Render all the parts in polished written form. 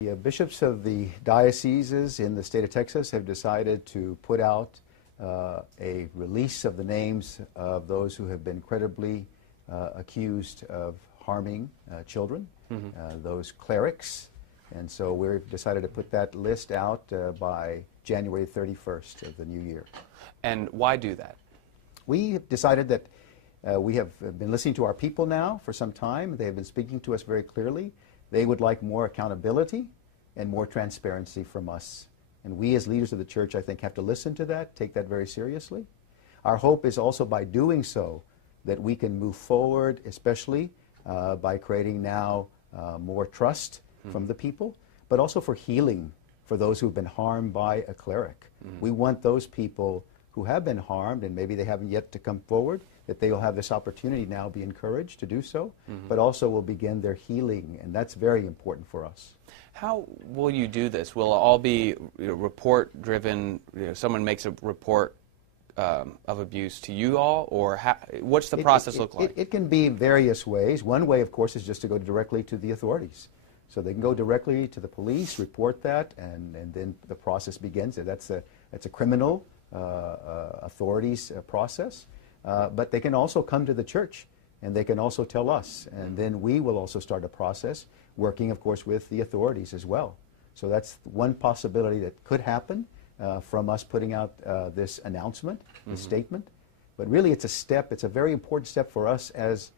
The bishops of the dioceses in the state of Texas have decided to put out a release of the names of those who have been credibly accused of harming children, those clerics. And so we've decided to put that list out by January 31st of the new year. And why do that? We have decided that we have been listening to our people now for some time. They have been speaking to us very clearly. They would like more accountability and more transparency from us. And we as leaders of the church, I think, have to listen to that, take that very seriously. Our hope is also by doing so that we can move forward, especially by creating now more trust from the people, but also for healing for those who've been harmed by a cleric. We want those people who have been harmed, and maybe they haven't yet to come forward, that they will have this opportunity now, be encouraged to do so, but also will begin their healing, and that's very important for us. How will you do this? Will it all be report-driven? Someone makes a report of abuse to you all, or what's the process look like? It can be in various ways. One way, of course, is just to go directly to the authorities. So they can go directly to the police, report that, and then the process begins. That's a criminal authorities process. But they can also come to the church, and they can also tell us. And then we will also start a process, working, of course, with the authorities as well. So that's one possibility that could happen from us putting out this announcement, this statement. But really, it's a step. It's a very important step for us as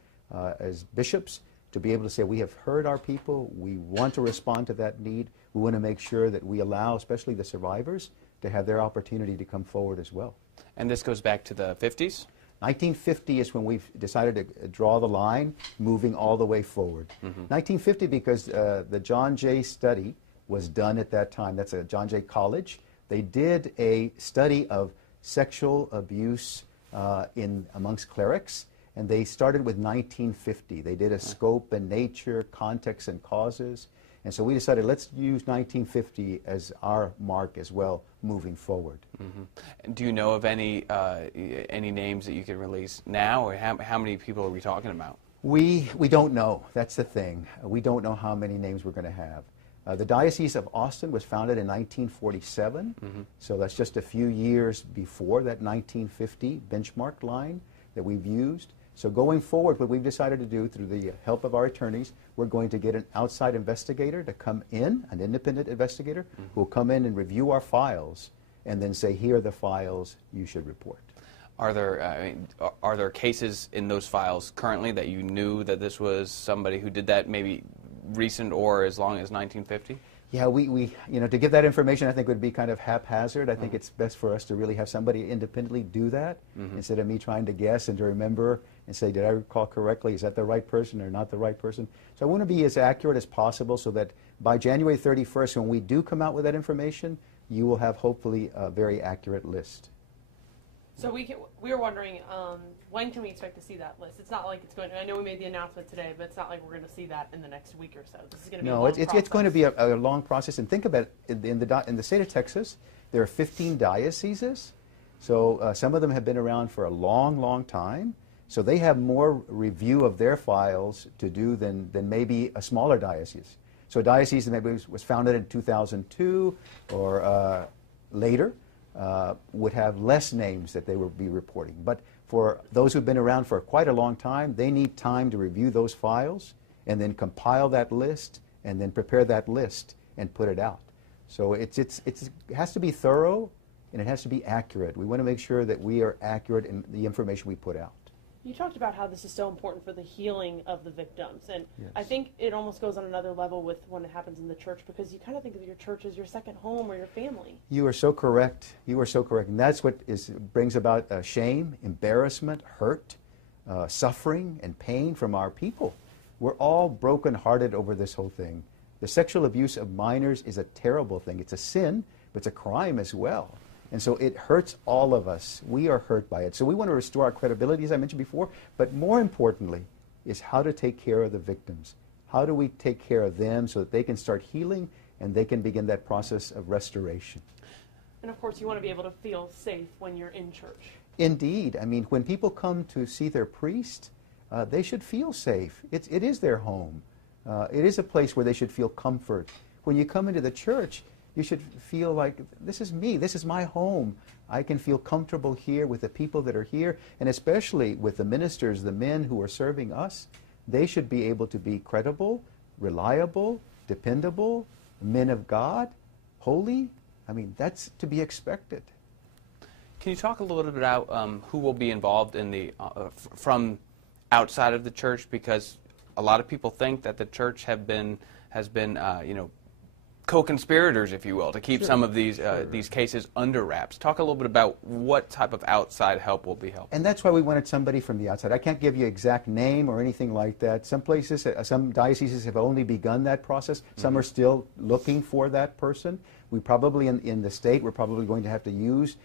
bishops to be able to say, we have heard our people. We want to respond to that need. We want to make sure that we allow, especially the survivors, to have their opportunity to come forward as well. And this goes back to the 50s? 1950 is when we've decided to draw the line, moving all the way forward. 1950 because the John Jay study was done at that time. That's a John Jay College. They did a study of sexual abuse amongst clerics, and they started with 1950. They did a scope and nature, context and causes. And so we decided, let's use 1950 as our mark as well, moving forward. Do you know of any names that you can release now, or how many people are we talking about? We don't know. That's the thing. We don't know how many names we're going to have. The Diocese of Austin was founded in 1947, so that's just a few years before that 1950 benchmark line that we've used. So going forward, what we've decided to do through the help of our attorneys, we're going to get an outside investigator to come in, an independent investigator, who will come in and review our files and then say, here are the files you should report. Are there cases in those files currently that you knew that this was somebody who did that, maybe recent or as long as 1950? Yeah, we to give that information, I think would be kind of haphazard. I think it's best for us to really have somebody independently do that instead of me trying to guess and to remember and say, did I recall correctly? Is that the right person or not the right person? So I want to be as accurate as possible so that by January 31st, when we do come out with that information, you will have hopefully a very accurate list. So we were wondering, when can we expect to see that list? It's not like it's going to, I know we made the announcement today, but it's not like we're going to see that in the next week or so. This is going to be a long process. It's going to be a long process. And think about it, in the state of Texas, there are 15 dioceses. So some of them have been around for a long, long time. So they have more review of their files to do than maybe a smaller diocese. So a diocese that maybe was founded in 2002 or later, would have less names that they would be reporting. But for those who've been around for quite a long time, they need time to review those files and then compile that list and then prepare that list and put it out. So it has to be thorough and it has to be accurate. We want to make sure that we are accurate in the information we put out. You talked about how this is so important for the healing of the victims, and yes. I think it almost goes on another level with when it happens in the church, because you kind of think of your church as your second home or your family. You are so correct. You are so correct. And that's what brings about shame, embarrassment, hurt, suffering, and pain from our people. We're all brokenhearted over this whole thing. The sexual abuse of minors is a terrible thing. It's a sin, but it's a crime as well. And so it hurts all of us. We are hurt by it. So we want to restore our credibility, as I mentioned before, but more importantly is how to take care of the victims. How do we take care of them so that they can start healing and they can begin that process of restoration? And of course, you want to be able to feel safe when you're in church. Indeed. I mean, when people come to see their priest, they should feel safe. It is their home. It is a place where they should feel comfort, when you come into the church, you should feel like, this is me, this is my home. I can feel comfortable here with the people that are here, and especially with the ministers, the men who are serving us. They should be able to be credible, reliable, dependable, men of God, holy. I mean, that's to be expected. Can you talk a little bit about who will be involved in the from outside of the church? Because a lot of people think that the church has been co-conspirators, if you will, to keep some of these cases under wraps. Talk a little bit about what type of outside help will be helpful. And that's why we wanted somebody from the outside. I can't give you exact name or anything like that. Some places, some dioceses have only begun that process. Some are still looking for that person. We probably, in the state, we're probably going to have to use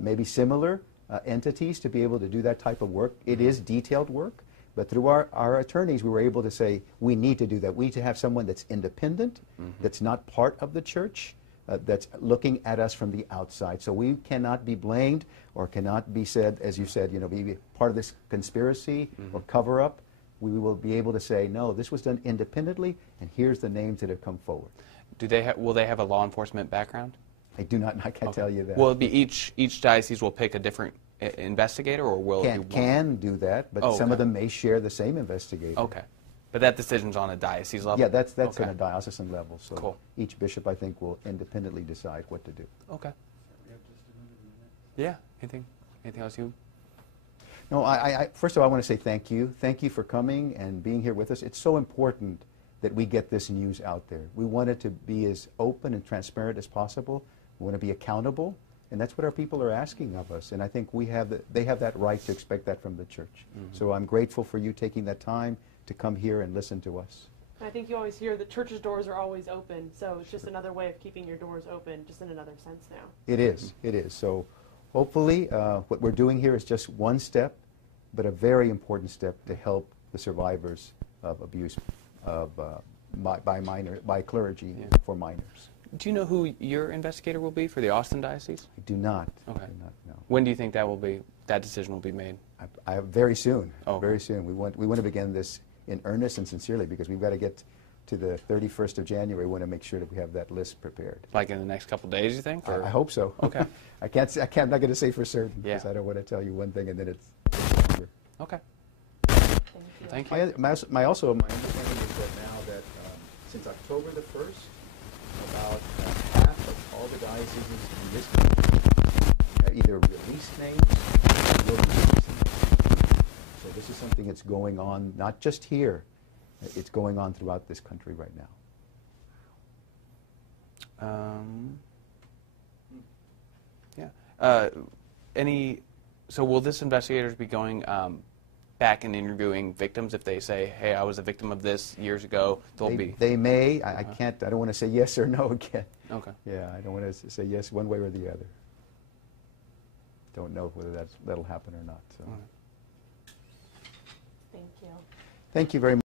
maybe similar entities to be able to do that type of work. It is detailed work. But through our attorneys, we were able to say, we need to do that. We need to have someone that's independent, that's not part of the church, that's looking at us from the outside. So we cannot be blamed or cannot be said, as you said, be part of this conspiracy or cover-up. We will be able to say, no, this was done independently, and here's the names that have come forward. Will they have a law enforcement background? I do not, I can't tell you that. Will it be each diocese will pick a different investigator, or will it be can do that, but some of them may share the same investigator. Okay. But that decision's on a diocese level? Yeah, that's on a diocesan level. So cool. Each bishop, I think, will independently decide what to do. Okay. Yeah. Anything else you? No, I first of all, I want to say thank you. Thank you for coming and being here with us. It's so important that we get this news out there. We want it to be as open and transparent as possible. We want to be accountable. And that's what our people are asking of us. And I think they have that right to expect that from the church. So I'm grateful for you taking that time to come here and listen to us. I think you always hear the church's doors are always open. So it's just another way of keeping your doors open, just in another sense now. It is. It is. So hopefully what we're doing here is just one step, but a very important step to help the survivors of abuse by clergy for minors. Do you know who your investigator will be for the Austin diocese? I do not. Okay. I do not know. When do you think that decision will be made? Very soon. Oh, very soon. We want to begin this in earnest and sincerely, because we've got to get to the 31st of January. We want to make sure that we have that list prepared. Like in the next couple of days, you think? I hope so. Okay. I'm not going to say for certain, because I don't want to tell you one thing and then it's longer. Okay. Thank you. My understanding is that now that since October the 1st, about half of all the dioceses in this country have either released names or will be releasing names. So this is something that's going on, not just here, it's going on throughout this country right now. So will this investigators be going back and interviewing victims if they say, hey, I was a victim of this years ago? They may. I don't want to say yes or no again. Okay. Yeah, I don't want to say yes one way or the other. Don't know whether that'll happen or not. So. you. Thank you very much.